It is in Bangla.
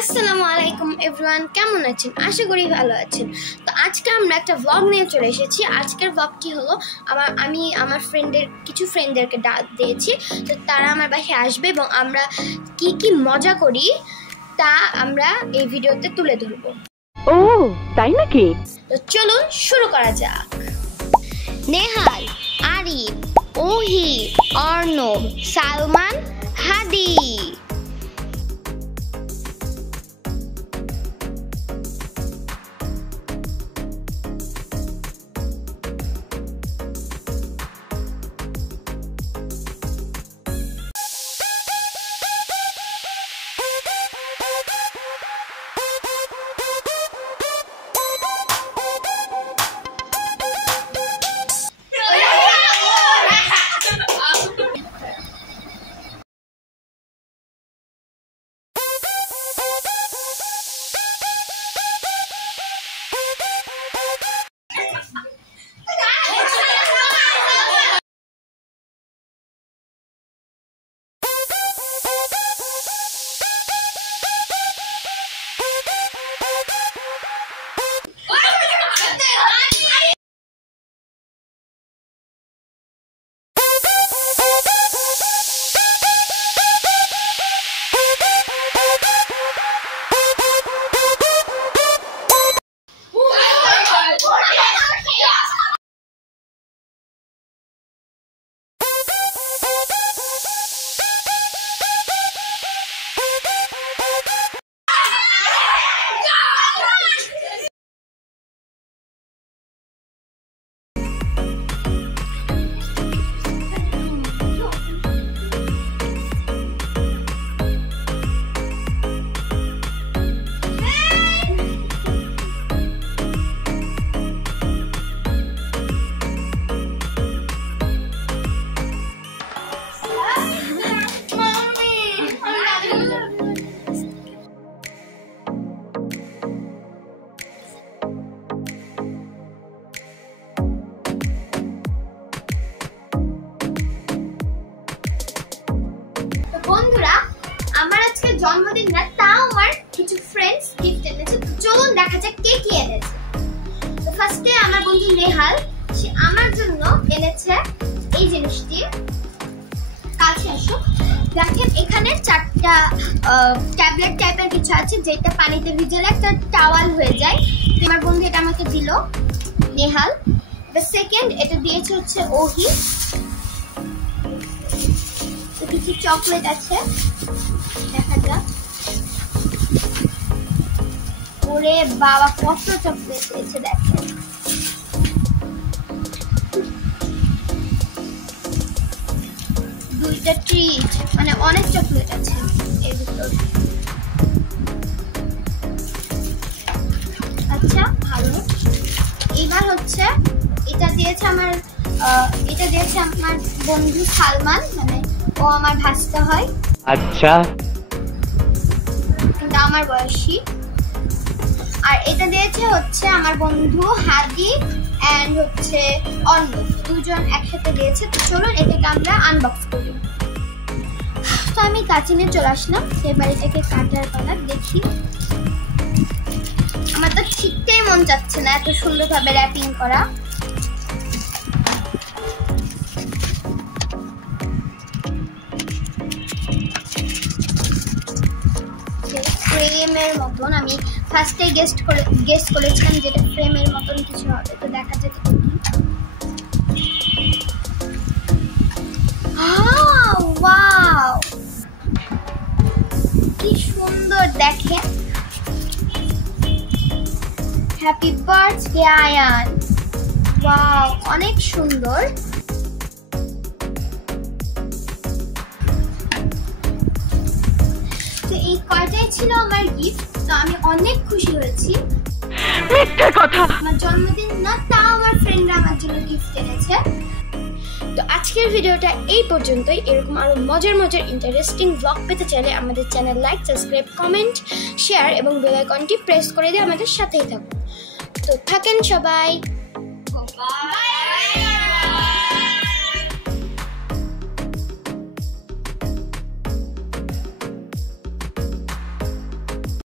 আসসালামু আলাইকুম এভরিওয়ান, কেমন আছেন? আশা করি ভালো আছেন। তো আজকে আমরা একটা ব্লগ নিয়ে চলে এসেছি। আজকের ব্লগটি হলো আমি আমার কিছু ফ্রেন্ডদেরকে ডাক দিয়েছি, তো তারা আমার বাসায় আসবে এবং আমরা কি মজা করি তা আমরা এই ভিডিওতে তুলে ধরব। ও তাই নাকি? তো চলুন শুরু করা যাক। নেহাল, আরিফ, ওহি, অর্ণব, সালমান, হাদি। বন্ধুরা, আমার আজকে জন্মদিন না, তাও আমার কিছু ফ্রেন্ডস গিফট এনেছে। তো চলুন দেখা যাক কে কি এনেছে। তো ফার্স্টে আমার বন্ধু নেহাল, সে আমার জন্য এনেছে এই জিনিসটি। কাছে আসো, দেখেন এখানে 4টা ট্যাবলেট টাইপের কিছু আছে, যেটা পানিতে ভিজালে একটা টাওয়াল হয়ে যায়। আমার বন্ধু এটা আমাকে দিল, নেহাল। দ্য সেকেন্ড এটা দিয়েছে হচ্ছে ওহি। কিছু চকলেট আছে, দেখা যাক। ওরে বাবা, কত চকলেট দিয়েছে দেখেন। দুইটা ট্রিট, মানে অনেক চকলেট আছে এর ভিতর। আচ্ছা ভালো। এইবার হচ্ছে এটা দিয়েছে আমার বন্ধু সালমান, মানে ও আমার ভাস্তা হয়। আচ্ছা, কিন্তু আমার বয়সী। আর এটা দিয়েছে হচ্ছে আমার বন্ধু হাদি এন্ড হচ্ছে অর্ণব, দুজন একসাথে দিয়েছে। তো চলুন এটাকে আমরা আনবক্স করি। তো আমি কাছে নিয়ে চলে আসলাম, এবার এটাকে কাটার পালা। দেখি, আমার তো ঠিকতেই মন যাচ্ছে না, এত সুন্দরভাবে র্যাপিং করা। ফ্রেমের মতন, আমি ফার্স্টে গেস করেছিলাম যেটা ফ্রেমের মতন কিছু হবে। তো দেখা যাক ওয়াও, কি সুন্দর দেখেন। Happy birthday Ayaan. ওয়াও, অনেক সুন্দর। এই কয়টাই ছিল আমার গিফট। তো আমি অনেক খুশি হয়েছি। মিথ্যে কথা, আমার জন্মদিন না, তাও আমার ফ্রেন্ডরা আমার জন্য গিফট এনেছে। তো আজকের ভিডিওটা এই পর্যন্তই। এরকম আরো মজার ইন্টারেস্টিং ব্লগ পেতে চাইলে আমাদের channel like, subscribe, comment, share এবং বেল আইকনটি প্রেস করে দিয়ে আমাদের সাথেই থাকুন। তো থাকেন সবাই, বাই।